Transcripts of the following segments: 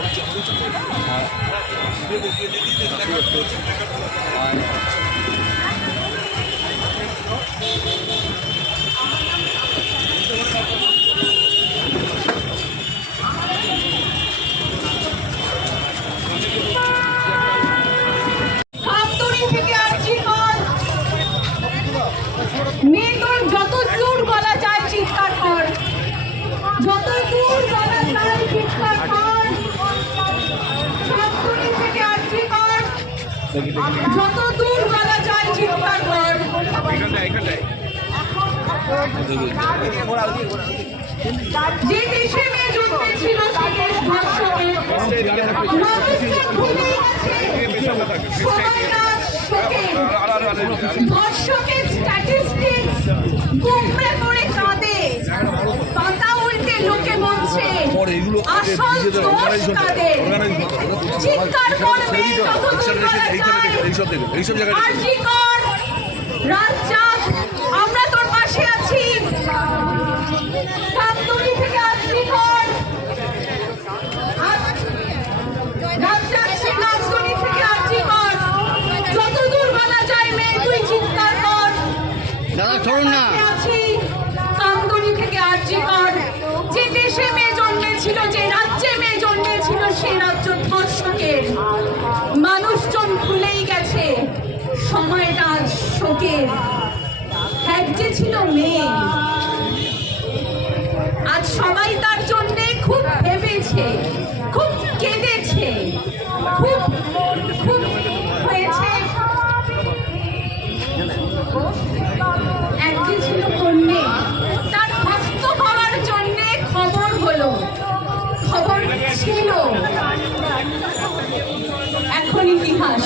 Thank you. যত দূর করা যায় চিৎকার কর। যে দেশে মেয়ে জন্মে ছিল সে দেশ ধ্বংস ধর্ষকে স্ট্যাটিস্টিক্স কুমড়ে পড়ে কাঁদে। পাতা উল্টে লোকে মন পর এগুলো এইসব দেখুন। এইসব জায়গায় যে ছিল মেয়ে। আজ সবাই তার জন্যে খুব ভেবেছে, খুব কেঁদেছে, খুব খুব হয়েছে। এক ছিল কন্যে, তার হস্ত হওয়ার জন্যে খবর হলো, খবর ছিল। এখন ইতিহাস।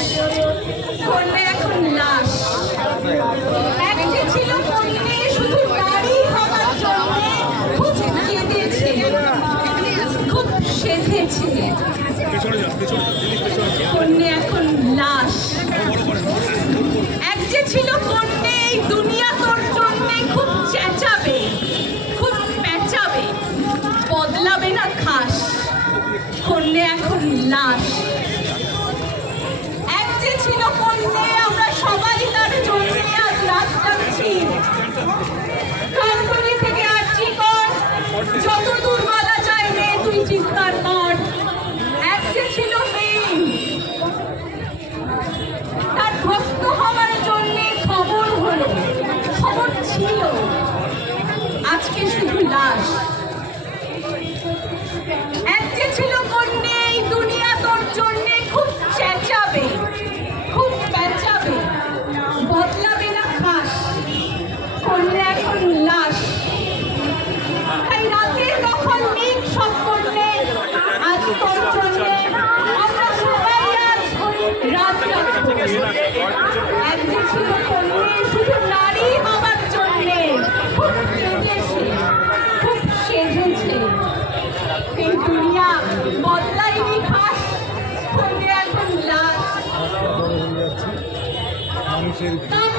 Thank you.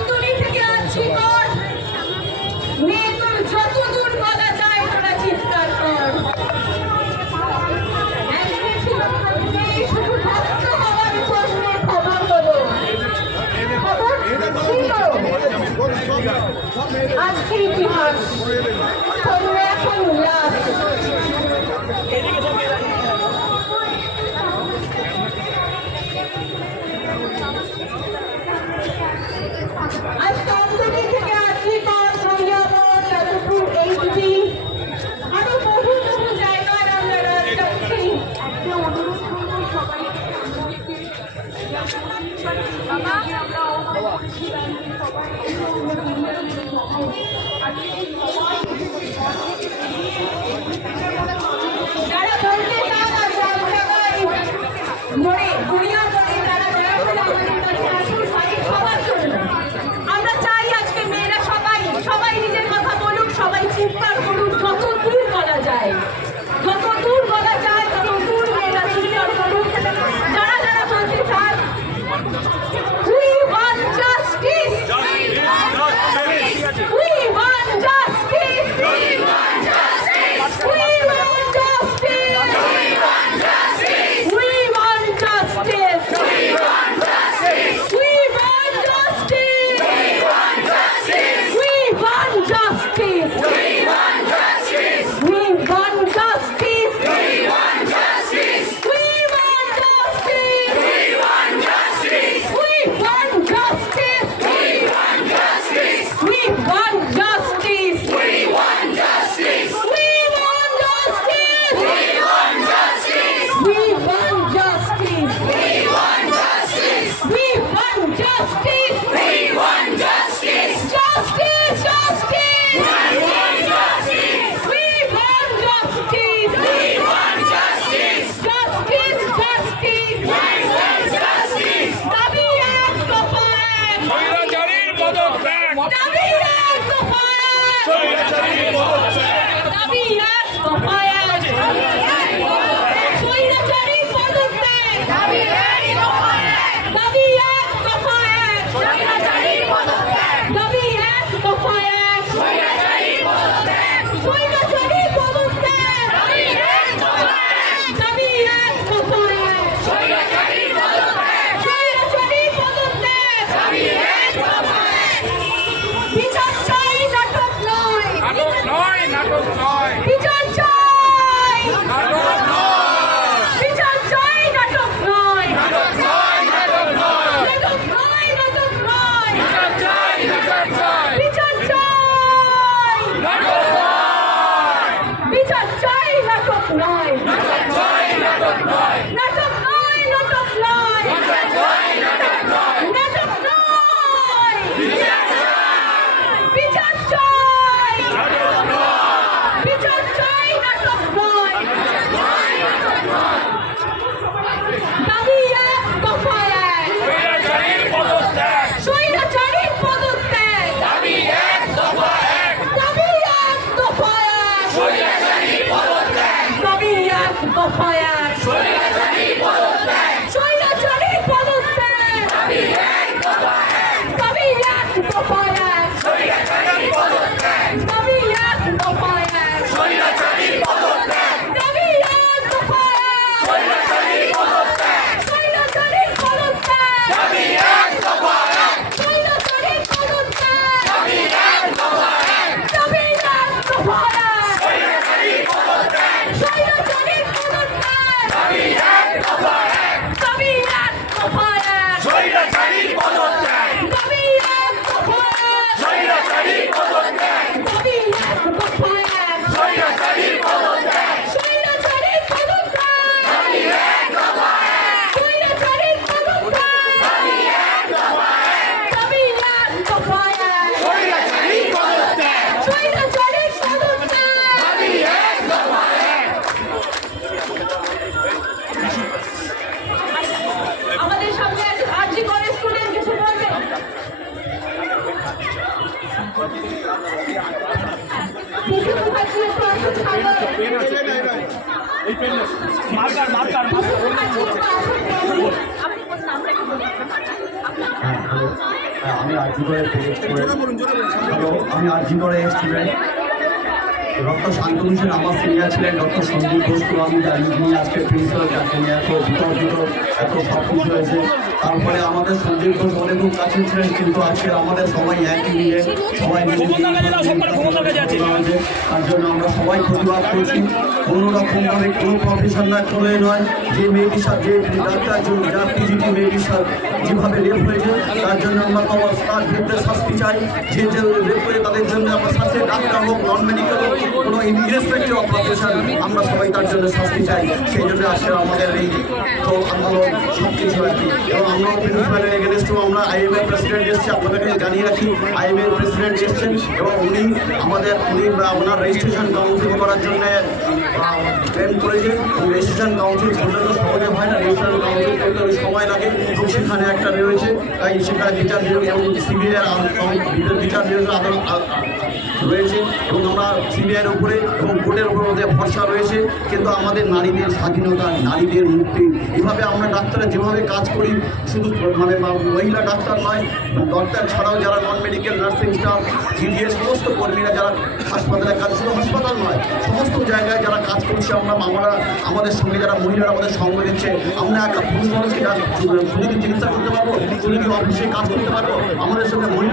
মার্কার মার্কার হ্যাঁ, আমি আর্জি করে হ্যালো আমি আর্জি করে স্টুডেন্ট ডক্টর শান্তনু আমার সিনিয়র ছিলেন ডক্টর সঞ্জীব ঘোষ আমি জানি আজকে প্রিন্সিপাল নিয়ে এত বিতর্কিত এত সব কিছু হয়েছে। তারপরে আমাদের সঞ্জীব ঘোষ অনেক কাছে ছিলেন কিন্তু আজকে আমাদের সবাই একই নিয়ে সবাই মিলে তার জন্য আমরা সবাই প্রতিবাদ করছি। কোনো রকমভাবে কোনো প্রফেশন না করে নয় যে মেয়েটির সাথে যে ডাক্তার যে যার পিজিটি মেয়েটির সাথে যেভাবে রেপ হয়েছে তার জন্য আমরা তোমার তার বিরুদ্ধে শাস্তি চাই। যে যে রেপ করে তাদের জন্য আমরা শাস্তি ডাক্তার হোক নন মেডিকেল হোক কোনো ইনরেসপেক্টিভ অফ প্রফেশন আমরা সবাই তার জন্য শাস্তি চাই। সেই জন্য আজকে আমাদের এই তো আন্দোলন সব কিছু আর কি। এবং আমরাও প্রিন্সিপালের এগেনস্টও আমরা আইএমএ প্রেসিডেন্ট এসেছি। আপনাদেরকে জানিয়ে রাখি আইএমএ প্রেসিডেন্ট এসেছেন এবং উনি আমাদের, উনি ওনার রেজিস্ট্রেশন কাউন্সিল করার জন্য প্ল্যান করেছেন। রেজিস্ট্রেশন কাউন্সিল করলে হয় না রেজিস্ট্রেশন কাউন্সিল করতে ওই সময় সেখানে একটা রয়েছে, তাই সেখানে বিচার এবং সিবিআই বিচার বিভাগের আদালত রয়েছে এবং আমরা সিবিআইয়ের উপরে এবং কোর্টের উপরে আমাদের ভরসা রয়েছে। কিন্তু আমাদের নারীদের স্বাধীনতা, নারীদের মুক্তি, এভাবে আমরা ডাক্তাররা যেভাবে কাজ করি, শুধু মানে মহিলা ডাক্তার নয় ডাক্তার ছাড়াও যারা non medical nursing staff GDS সমস্ত কর্মীরা যারা হাসপাতালে কাজ শুধু হাসপাতাল নয়, সমস্ত জায়গায় যারা কাজ করছে, আমরা আমরা আমাদের সঙ্গে যারা মহিলারা আমাদের সঙ্গ দিচ্ছে, আমরা একটা পুরুষ মানুষকে চিকিৎসা করতে পারব? শুধু অফিসে কাজ করতে পারব? আমাদের সঙ্গে মহিলারা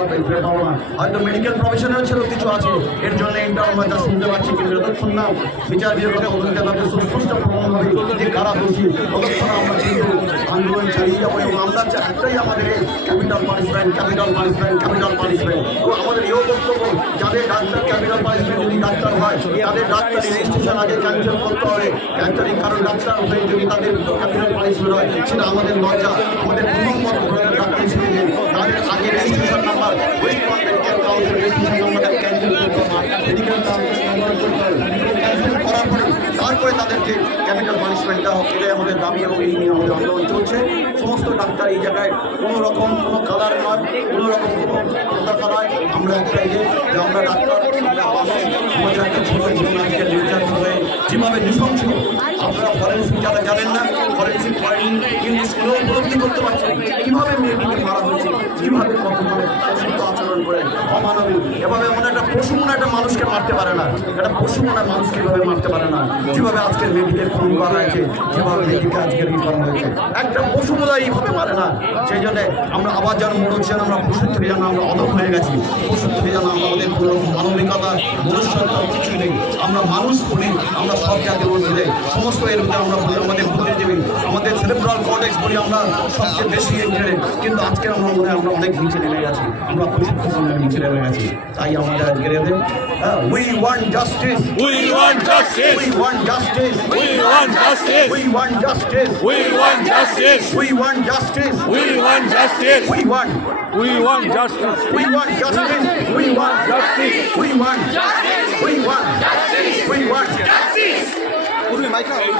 হয়তো মেডিকেল প্রফেশনাল ছিল কিছু আছে। এর জন্য আমরা যা শুনতে পাচ্ছি কিন্তু যতক্ষণ না বিচার বিভাগের অভিজ্ঞতা সুস্পষ্ট প্রমাণ হবে, যে কারা দোষী, ততক্ষণ আমরা কিন্তু আন্দোলন চালিয়ে যাব এবং আমরা একটাই আমাদের capital punishment capital punishment capital punishment এবং আমাদের এও বক্তব্য, যাদের ডাক্তার ক্যাপিটাল পানিশমেন্ট যদি ডাক্তার হয়, তাদের ডাক্তার রেজিস্ট্রেশন আগে ক্যান্সেল করতে হবে। ক্যান্সারিং কারণ ডাক্তার হয়ে যদি তাদের ক্যাপিটাল পানিশমেন্ট হয়, সেটা আমাদের লজ্জা আমাদের ধরনের ডাক্তার হিসেবে তাদের আগে রেজিস্ট্রেশন করতে হবে ক্যান্সেল করার পরে তারপরে তাদেরকে ক্যাপিটাল পানিশমেন্টটা এটাই আমাদের দাবি এবং এই নিয়ে আমাদের আন্দোলন চলছে সমস্ত ডাক্তার এই জায়গায় কোনো রকম কোনো কালার নয় কোনো রকম কোনো নয় আমরা একটাই যে আমরা ডাক্তার আমরা আমাদের একটা ছোট জীবন আজকে নির্যাতন হয়ে যেভাবে নৃশংস আপনারা ফরেন্সিক যারা জানেন না ফরেন্সিক পয়েন্ট কিন্তু কোনো উপলব্ধি করতে পারছেন কীভাবে মেয়েটিকে মারা হয়েছে? কীভাবে কতভাবে করে অমানবিক। এভাবে এমন একটা পশু মনে একটা মানুষকে মারতে পারে না। একটা পশু মনে মানুষকে এভাবে মারতে পারে না। যেভাবে আজকের মেয়েটিকে খুন করা হয়েছে, যেভাবে মেয়েটিকে আজকে ই করা হয়েছে। একটা পশু মনে এইভাবে মারে না। সেই জন্য আমরা আবার যেন মনে হচ্ছে আমরা পশুর থেকে যেন আমরা অদম হয়ে গেছি। পশুর থেকে যেন আমাদের কোনো মানবিকতা, মনুষ্যত্ব কিছুই নেই। আমরা মানুষ বলি, আমরা সব জাতির মধ্যে দেয় সমস্ত এর মধ্যে আমরা বলি আমাদের বুদ্ধিজীবী আমাদের সেরেব্রাল কর্টেক্স বলি আমরা সবচেয়ে বেশি এগিয়ে কিন্তু আজকে আমরা মনে হয় আমরা অনেক নিচে নেমে গেছি। আমরা প্রশিক্ষণের নিচে নেমে গেছি তাই আমাদের আজকের এদের we want justice We want justice. We want justice We want justice. We want justice We want justice. We want justice We want justice. We want We want justice. We want justice. We want justice. We want justice. We want justice. We want justice. এই যে